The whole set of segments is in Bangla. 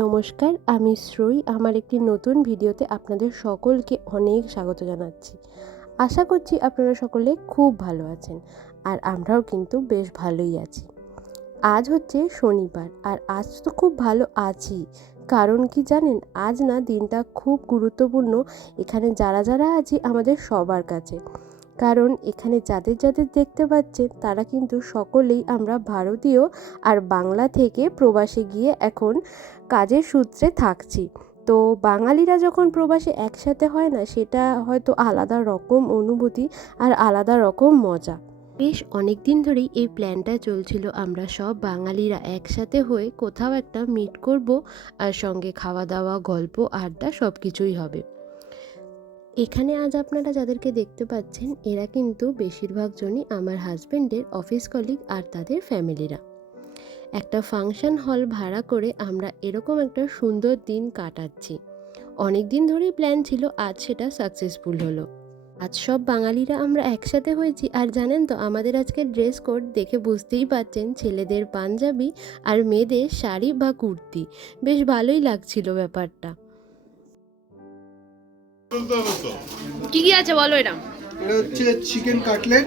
নমস্কার, আমি শ্রী আমার একটি নতুন ভিডিওতে আপনাদের সকলকে অনেক স্বাগত জানাচ্ছি। আশা করছি আপনারা সকলে খুব ভালো আছেন, আর আমরাও কিন্তু বেশ ভালোই আছি। আজ হচ্ছে শনিবার, আর আজ তো খুব ভালো আছি। কারণ কি জানেন, আজ না দিনটা খুব গুরুত্বপূর্ণ। এখানে যারা যারা আছি, আমাদের সবার কাছে। কারণ এখানে যাদের যাদের দেখতে পাচ্ছেন, তারা কিন্তু সকলেই আমরা ভারতীয় আর বাংলা থেকে প্রবাসে গিয়ে এখন কাজের সূত্রে থাকছি। তো বাঙালিরা যখন প্রবাসে একসাথে হয় না, সেটা হয়তো আলাদা রকম অনুভূতি আর আলাদা রকম মজা। বেশ অনেক দিন ধরেই এই প্ল্যানটা চলছিল আমরা সব বাঙালিরা একসাথে হয়ে কোথাও একটা মিট করব আর সঙ্গে খাওয়া দাওয়া গল্প, আড্ডা সব কিছুই হবে। এখানে আজ আপনারা যাদেরকে দেখতে পাচ্ছেন, এরা কিন্তু বেশিরভাগ জনই আমার হাজব্যান্ডের অফিস কলিগ আর তাদের ফ্যামিলিরা একটা ফাংশন হল ভাড়া করে আমরা এরকম একটা সুন্দর দিন কাটাচ্ছি। অনেক দিন ধরেই প্ল্যান ছিল আজ সেটা সাকসেসফুল হলো। আজ সব বাঙালিরা আমরা একসাথে হয়েছি আর জানেন তো, আমাদের আজকে ড্রেস কোড দেখে বুঝতেই পাচ্ছেন ছেলেদের পাঞ্জাবি আর মেয়েদের শাড়ি বা কুর্তি। বেশ ভালোই লাগছিল ব্যাপারটা। কি কি আছে বলো এটা এটা হচ্ছে chicken cutlet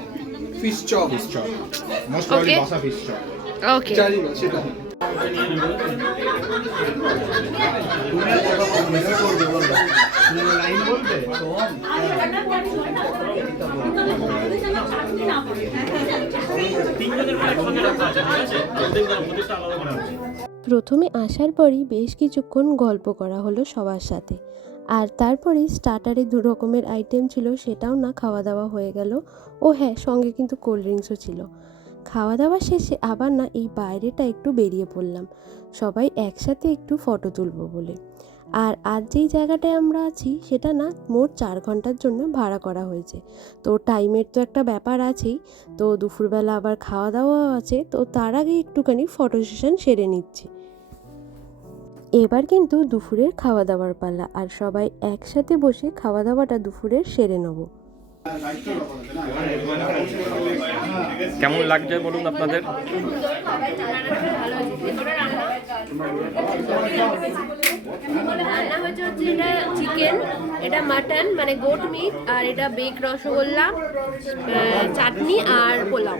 fish chop most probably basa fish chop okay জানি না সেটা। প্রথমে আসার পরই বেশ কিছুক্ষণ গল্প করা হলো সবার সাথে। আর তারপরে স্টার্টারে দু রকমের আইটেম ছিল, সেটাও না খাওয়া দাওয়া হয়ে গেল। ও হ্যাঁ সঙ্গে কিন্তু কোল্ড ড্রিঙ্কসও ছিল। খাওয়া দাওয়া শেষে আবার না, এই বাইরেটা একটু বেরিয়ে পড়লাম। সবাই একসাথে একটু ফটো তুলবো বলে। আর আজ যেই জায়গাটায় আমরা আছি, সেটা না, মোট চার ঘণ্টার জন্য ভাড়া করা হয়েছে। তো টাইমের তো একটা ব্যাপার আছেই। তো দুপুরবেলা আবার খাওয়া দাওয়াও আছে। তো তার আগে একটুখানি ফটো সেশন সেরে নিচ্ছি। এবার কিন্তু দুপুরের খাওয়া দাওয়ার পালা আর সবাই একসাথে বসে খাওয়া দাওয়াটা দুপুরের সেরে নেব। কেমন লাগছে বলুন আপনাদের? রান্না হয়েছে হচ্ছে এটা চিকেন এটা মাটন মানে গোট মিট আর এটা বেক রসগোল্লা চাটনি আর পোলাও।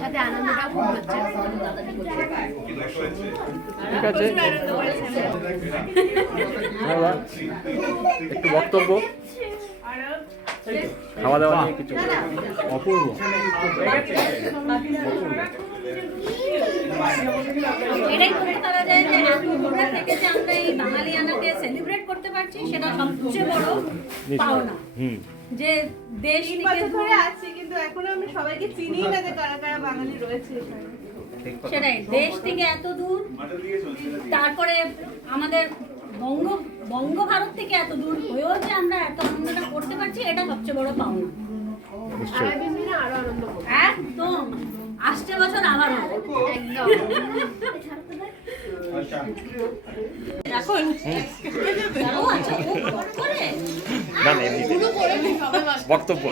সাথে আনন্দটাও খুব হচ্ছে। ঠিক আছে। একটু বক্তব্য। খাওয়া দাওয়া নিয়ে কিছু। অপূর্ব এটাই বলতে পারা যায় যে এত থেকে যে আমরা এই বাঙালিয়ানাকে সেলিব্রেট করতে পারছি সেটা সবচেয়ে বড় পাওনা। হুম। যে দেশ থেকে ধরে আছি কিন্তু এখনও আমি সবাইকে চিনি না যে কারা কারা বাঙালি রয়েছে। এখানে সেটাই দেশ থেকে এত দূর তারপরে আমাদের বঙ্গ বঙ্গ ভারত থেকে এত দূর হয়েও যে আমরা এত আনন্দটা করতে পারছি এটা সবচেয়ে বড় পাওনা। আরও আনন্দ একদম। আসছে বছর আবার আচ্ছা, বক্তব্য।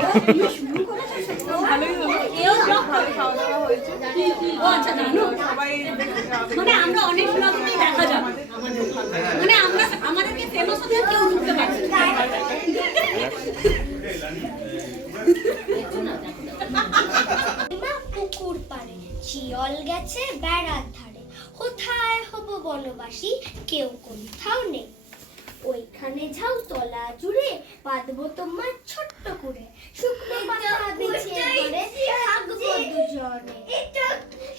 আচ্ছা মানে আমরা অনেক ব্লগেই দেখা যাবে। মানে আমরা আমাদেরকে ফেমাস হতে কেউ রুখতে পারছে না। না পুকুর চিয়ল গেছে বেড়ার ধারে কোথায় হব বনবাসী কেউ কোথাও নেই ওইখানে ঝাউ তলা জুড়ে বাঁধবো তোমার ছোট্ট করে শুকনো পাতা বিছিয়ে ঘরে থাকব দুজনে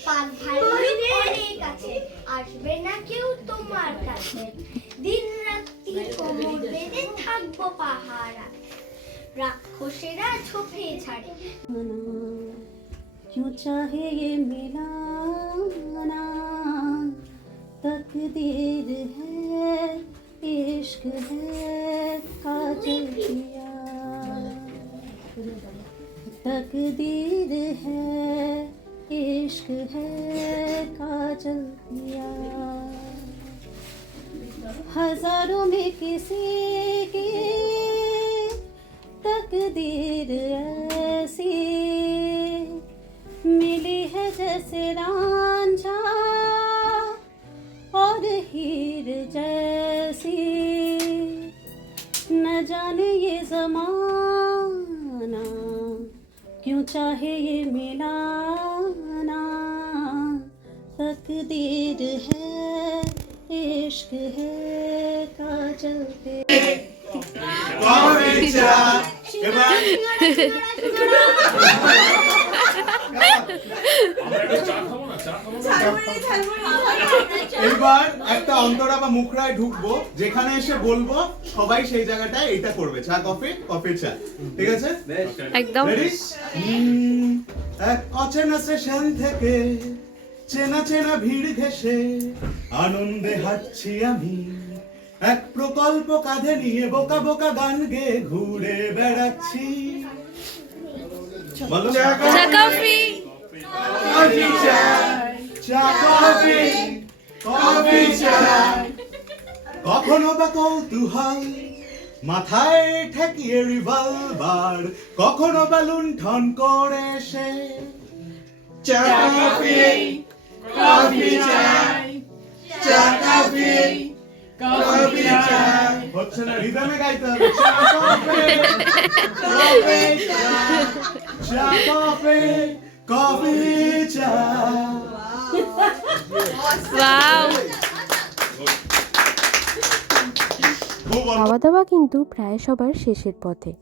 পাক ভাই অনেক আছে আসবে না কেউ তোমার কাছে দিন রাত্রি কোমর বেঁধে থাকব পাহারা রাক্ষসেরা ঝোপে ছাড়ে क्यों चाहे ये मिला तकदीर है, इश्क है, काजल पिया तकदीर है, इश्क है, काजल पिया हज़ारों में किसी की तकदीर ऐसी जैसे रांझा और हीर जैसी। न जाने ये जमाना क्यों चाहे ये मिलाना। तकदीर है इश्क है का चलते একটা অন্তরা বা মুখরায় ঢুকবো যেখানে এসে বলব সবাই সেই জায়গাটায় এটা করবে চা কফি কফি চা ঠিক আছে? একদম। এক অচেনা স্টেশন থেকে চেনা চেনা ভিড় ঘেসে আনন্দে হাঁটছি আমি। এক প্রকল্প কাঁধে নিয়ে বোকা বোকা গান গেয়ে ঘুরে বেড়াচ্ছি। চা কফি কফি চা চা কফি কফি চা কখনো বা কৌতূহল মাথায় ঠেকিয়ে রিভলভার কখনো বা লুণ্ঠন করে সে। চা কফি কফি চাই। চা কফি কফি চাই। হচ্ছে না রিদমে গাইতে হবে। চা কফি কফি চা চা কফি কফি চা ওয়াও খাওয়া দাওয়া কিন্তু প্রায় সবার শেষের পথে।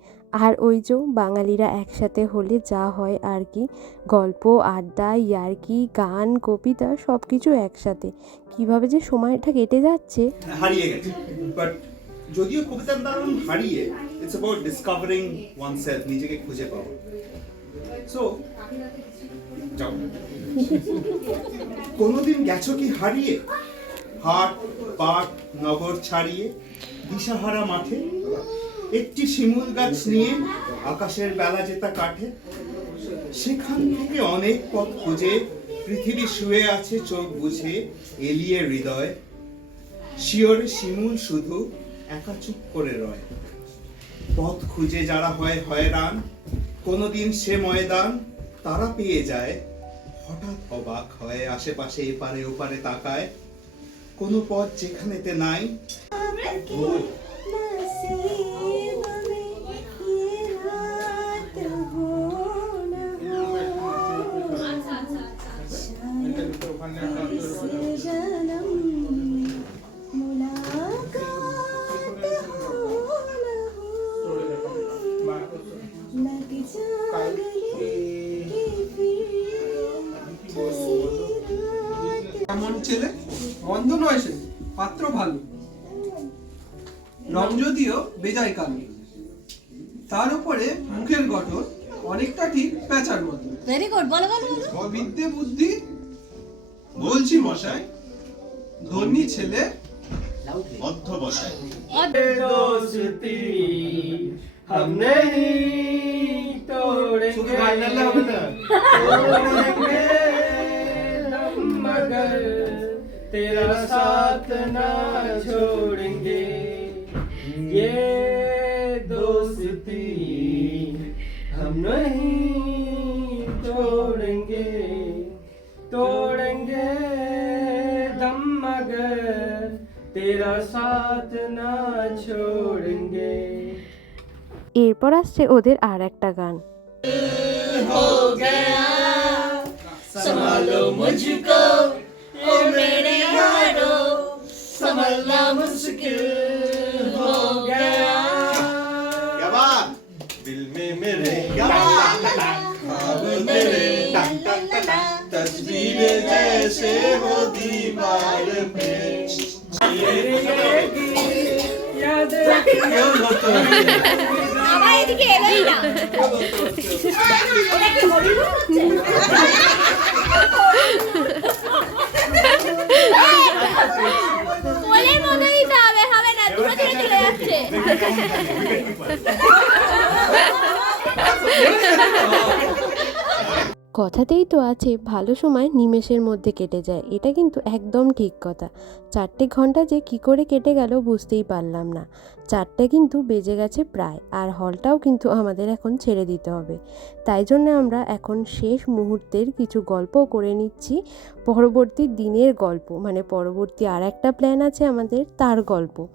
আর ওই যে বাঙালিরা একসাথে হলে যা হয় আর কি গল্প আড্ডা ইয়ার্কি গান কবিতা সব কিছু একসাথে। কীভাবে যে সময়টা কেটে যাচ্ছে। হারিয়ে গেছে। বাট যদিও কবিতার হারিয়ে it's about discovering oneself নিজেকে খুঁজে পাওয়া। সো যাও। কোনোদিন গেছো কি হারিয়ে? হাট, পাট, নগর ছাড়িয়ে, দিশাহারা মাঠে? একটি শিমুল গাছ নিয়ে আকাশের বেলা যেতা কাঠে সেখান থেকে অনেক পথ খুঁজে, পৃথিবী শুয়ে আছে চোখ বুঝে, এলিয়ে হৃদয়। শিওরে শিমুল শুধু একা চুপ করে রয়। পথ খুঁজে যারা হয় হয়রান কোনোদিন সে ময়দান তারা পেয়ে যায়। হঠাৎ অবাক হয় আশেপাশে এপারে ওপারে তাকায়। কোনো পথ যেখানেতে নাই। এমন ছেলে মন্দ নয় সে পাত্র ভালো রং যদিও বেজায় কালো তার উপরে মুখের গঠন অনেকটা ঠিক প্যাঁচার মতো ভেরি গুড বলো বলো বলো অবিদ্যে বুদ্ধি বলছি মশাই ধনী ছেলে অর্ধ বসায় दोस्ती हम नहीं শুধু গান গাইলে হবে না तोड़ेंगे এরপর আসছে ওদের আর একটা গান संभालो मुझको ओ मेरे यारो संभलना मुश्किल हो गया क्या बात दिल में मेरे क्या बात ख्वाब तेरे तस्वीर जैसे हो दीवार पे বাবা এদিকে এলোই না। ওটা কি হরিণ কোলের মতো দিতে হবে হবে না দূরে দূরে চলে যাচ্ছে Oh, কথাতেই তো আছে, ভালো সময় নিমেষের মধ্যে কেটে যায়। এটা কিন্তু একদম ঠিক কথা। চারটে ঘণ্টা যে কি করে কেটে গেল বুঝতেই পারলাম না। চারটে কিন্তু বেজে গেছে প্রায়, আর হলটাও কিন্তু আমাদের এখন ছেড়ে দিতে হবে। তাই জন্য আমরা এখন শেষ মুহূর্তের কিছু গল্প করে নিচ্ছি। পরবর্তী দিনের গল্প মানে পরবর্তী আর একটা প্ল্যান আছে আমাদের, তার গল্প।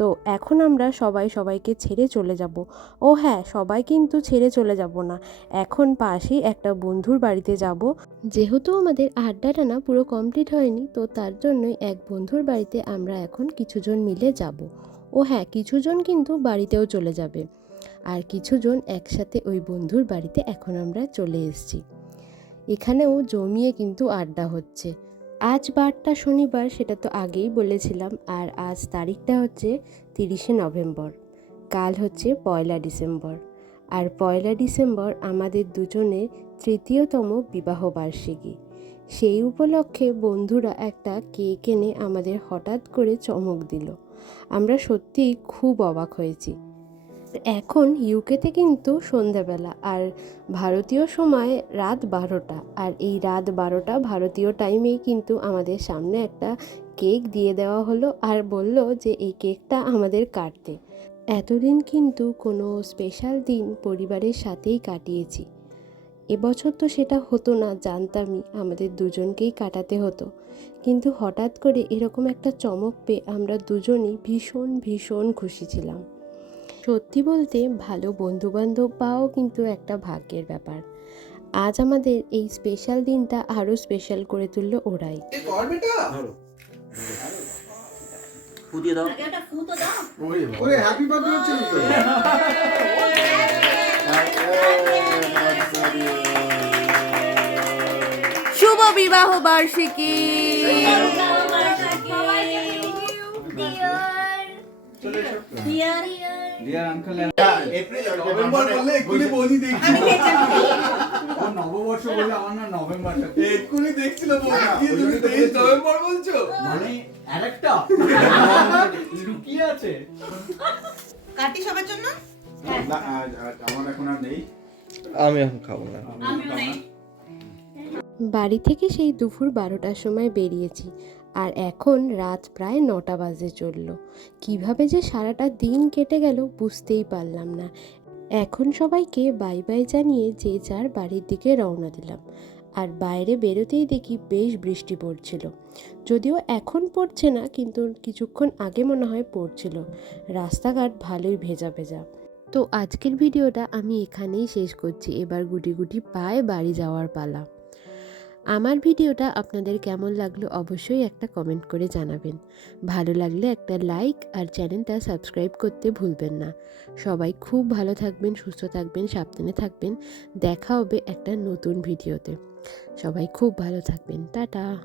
তো এখন আমরা সবাই সবাইকে ছেড়ে চলে যাব। ও হ্যাঁ সবাই কিন্তু ছেড়ে চলে যাব না। এখন পাশেই একটা বন্ধুর বাড়িতে যাব। যেহেতু আমাদের আড্ডাটা না পুরো কমপ্লিট হয়নি, তো তার জন্যই এক বন্ধুর বাড়িতে আমরা এখন কিছুজন মিলে যাব। ও হ্যাঁ কিছুজন কিন্তু বাড়িতেও চলে যাবে। আর কিছুজন একসাথে ওই বন্ধুর বাড়িতে এখন আমরা চলে এসেছি। এখানেও জমিয়ে কিন্তু আড্ডা হচ্ছে। আজ বারটা শনিবার, সেটা তো আগেই বলেছিলাম। আর আজ তারিখটা হচ্ছে তিরিশে নভেম্বর। কাল হচ্ছে পয়লা ডিসেম্বর। আর পয়লা ডিসেম্বর আমাদের দুজনের তৃতীয়তম বিবাহ বার্ষিকী। সেই উপলক্ষে বন্ধুরা একটা কেক এনে আমাদের হঠাৎ করে চমক দিল। আমরা সত্যিই খুব অবাক হয়েছি। এখন ইউকেতে কিন্তু সন্ধ্যাবেলা আর ভারতীয় সময় রাত বারোটা। আর এই রাত বারোটা ভারতীয় টাইমেই কিন্তু আমাদের সামনে একটা কেক দিয়ে দেওয়া হলো আর বলল যে এই কেকটা আমাদের কাটতে। এতদিন কিন্তু কোনো স্পেশাল দিন পরিবারের সাথেই কাটিয়েছি। এবছর তো সেটা হতো না, জানতামই আমাদের দুজনকেই কাটাতে হতো। কিন্তু হঠাৎ করে এরকম একটা চমক পেয়ে আমরা দুজনই ভীষণ ভীষণ খুশি ছিলাম। সত্যি বলতে ভালো বন্ধুবান্ধব পাওয়াও কিন্তু একটা ভাগ্যের ব্যাপার। আজ আমাদের এই স্পেশাল দিনটা আরও স্পেশাল করে তুললো ওরাই। এ কর বেটা। শুভ বিবাহ বার্ষিকী এপ্রিল নভেম্বর বললে এক্ষুনি বৌদি দেখছিল নববর্ষ বলে আমার না নভেম্বর। এক্ষুনি দেখছিল বৌদি। তুমি তেইশ নভেম্বর বলছো? মানে আরেকটা। লুকিয়ে আছে। কাটি সবার জন্য? না আমার এখন আর নেই। আমি এখন খাব না। আমিও নেই। বাড়ি থেকে সেই দুপুর বারোটার সময় বেরিয়েছি আর এখন রাত প্রায় নটা বাজে চলল। কীভাবে যে সারাটা দিন কেটে গেল বুঝতেই পারলাম না। এখন সবাইকে বাই বাই জানিয়ে যে যার বাড়ির দিকে রওনা দিলাম। আর বাইরে বেরোতেই দেখি বেশ বৃষ্টি পড়ছিল। যদিও এখন পড়ছে না, কিন্তু কিছুক্ষণ আগে মনে হয় পড়ছিল। রাস্তাঘাট ভালোই ভেজা ভেজা। তো আজকের ভিডিওটা আমি এখানেই শেষ করছি। এবার গুটি গুটি পায়ে বাড়ি যাওয়ার পালা। আমার ভিডিওটা আপনাদের কেমন লাগল অবশ্যই একটা কমেন্ট করে জানাবেন। ভালো লাগলে একটা লাইক আর চ্যানেলটা সাবস্ক্রাইব করতে ভুলবেন না। সবাই খুব ভালো থাকবেন, সুস্থ থাকবেন, সাবধানে থাকবেন। দেখা হবে একটা নতুন ভিডিওতে। সবাই খুব ভালো থাকবেন। টাটা!